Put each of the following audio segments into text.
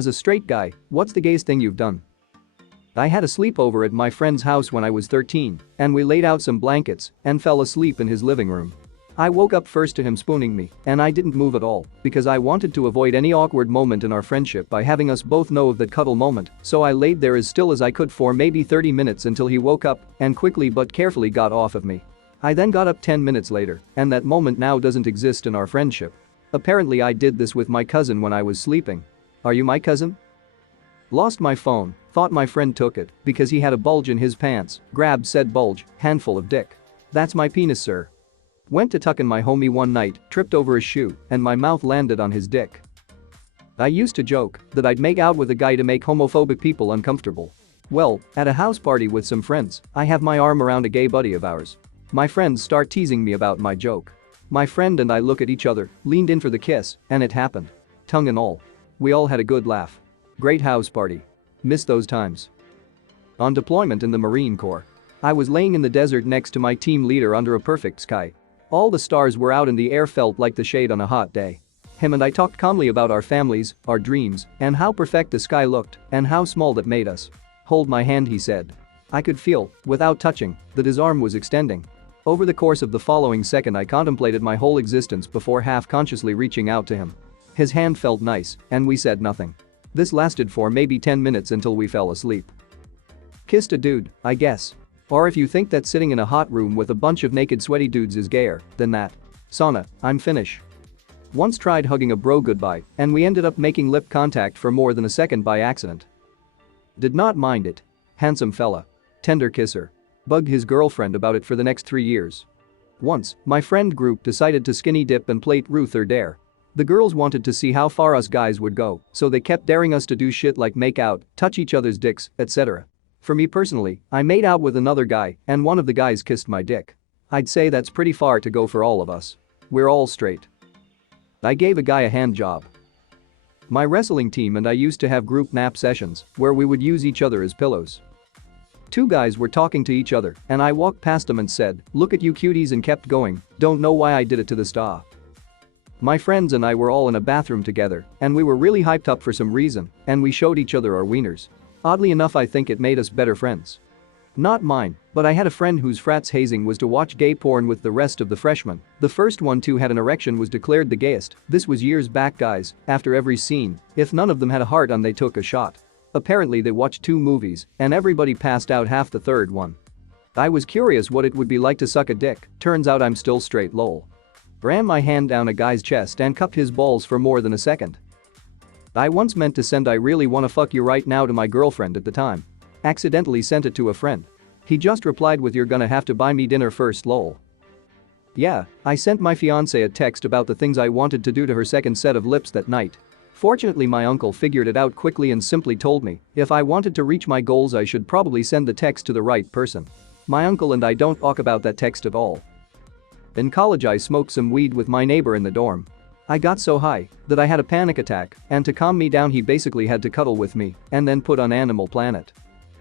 As a straight guy, what's the gayest thing you've done? I had a sleepover at my friend's house when I was 13, and we laid out some blankets and fell asleep in his living room. I woke up first to him spooning me, and I didn't move at all because I wanted to avoid any awkward moment in our friendship by having us both know of that cuddle moment, so I laid there as still as I could for maybe 30 minutes until he woke up and quickly but carefully got off of me. I then got up 10 minutes later, and that moment now doesn't exist in our friendship. Apparently I did this with my cousin when I was sleeping. Are you my cousin? Lost my phone, thought my friend took it because he had a bulge in his pants, grabbed said bulge, handful of dick. That's my penis, sir. Went to tuck in my homie one night, tripped over a shoe, and my mouth landed on his dick. I used to joke that I'd make out with a guy to make homophobic people uncomfortable. Well, at a house party with some friends, I have my arm around a gay buddy of ours. My friends start teasing me about my joke. My friend and I look at each other, leaned in for the kiss, and it happened. Tongue and all. We all had a good laugh. Great house party. Miss those times. On deployment in the Marine Corps, I was laying in the desert next to my team leader under a perfect sky. All the stars were out and the air felt like the shade on a hot day. Him and I talked calmly about our families, our dreams, and how perfect the sky looked and how small that made us. Hold my hand, he said. I could feel, without touching, that his arm was extending. Over the course of the following second I contemplated my whole existence before half-consciously reaching out to him. His hand felt nice, and we said nothing. This lasted for maybe 10 minutes until we fell asleep. Kissed a dude, I guess. Or if you think that sitting in a hot room with a bunch of naked sweaty dudes is gayer than that. Sauna, I'm Finnish. Once tried hugging a bro goodbye, and we ended up making lip contact for more than a second by accident. Did not mind it. Handsome fella. Tender kisser. Bugged his girlfriend about it for the next 3 years. Once, my friend group decided to skinny dip and play Truth or Dare. The girls wanted to see how far us guys would go, so they kept daring us to do shit like make out, touch each other's dicks, etc. For me personally, I made out with another guy and one of the guys kissed my dick. I'd say that's pretty far to go for all of us. We're all straight. I gave a guy a hand job. My wrestling team and I used to have group nap sessions where we would use each other as pillows. 2 guys were talking to each other and I walked past them and said, "Look at you cuties," and kept going, don't know why I did it to the star. My friends and I were all in a bathroom together and we were really hyped up for some reason and we showed each other our wieners. Oddly enough, I think it made us better friends. Not mine, but I had a friend whose frat's hazing was to watch gay porn with the rest of the freshmen. The first one to had an erection was declared the gayest. This was years back, guys. After every scene, if none of them had a heart on, they took a shot. Apparently they watched 2 movies and everybody passed out half the third one. I was curious what it would be like to suck a dick. Turns out I'm still straight, lol. Ran my hand down a guy's chest and cupped his balls for more than a second. I once meant to send "I really wanna fuck you right now" to my girlfriend at the time. Accidentally sent it to a friend. He just replied with "You're gonna have to buy me dinner first, lol." Yeah, I sent my fiancée a text about the things I wanted to do to her second set of lips that night. Fortunately, my uncle figured it out quickly and simply told me if I wanted to reach my goals I should probably send the text to the right person. My uncle and I don't talk about that text at all. In college I smoked some weed with my neighbor in the dorm. I got so high that I had a panic attack, and to calm me down he basically had to cuddle with me and then put on Animal Planet.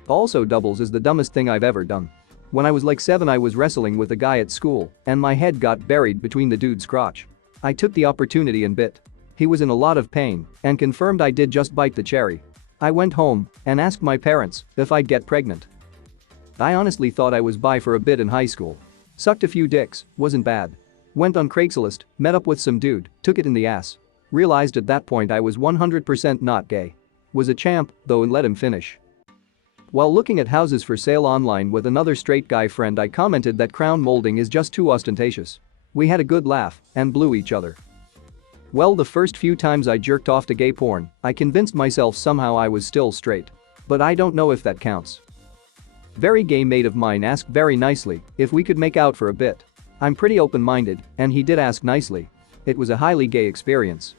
Also doubles as the dumbest thing I've ever done. When I was like 7 I was wrestling with a guy at school and my head got buried between the dude's crotch. I took the opportunity and bit. He was in a lot of pain and confirmed I did just bite the cherry. I went home and asked my parents if I'd get pregnant. I honestly thought I was bi for a bit in high school. Sucked a few dicks, wasn't bad. Went on Craigslist, met up with some dude, took it in the ass. Realized at that point I was 100% not gay. Was a champ, though, and let him finish. While looking at houses for sale online with another straight guy friend I commented that crown molding is just too ostentatious. We had a good laugh and blew each other. Well, the first few times I jerked off to gay porn, I convinced myself somehow I was still straight. But I don't know if that counts. Very gay mate of mine asked very nicely if we could make out for a bit. I'm pretty open-minded, and he did ask nicely. It was a highly gay experience.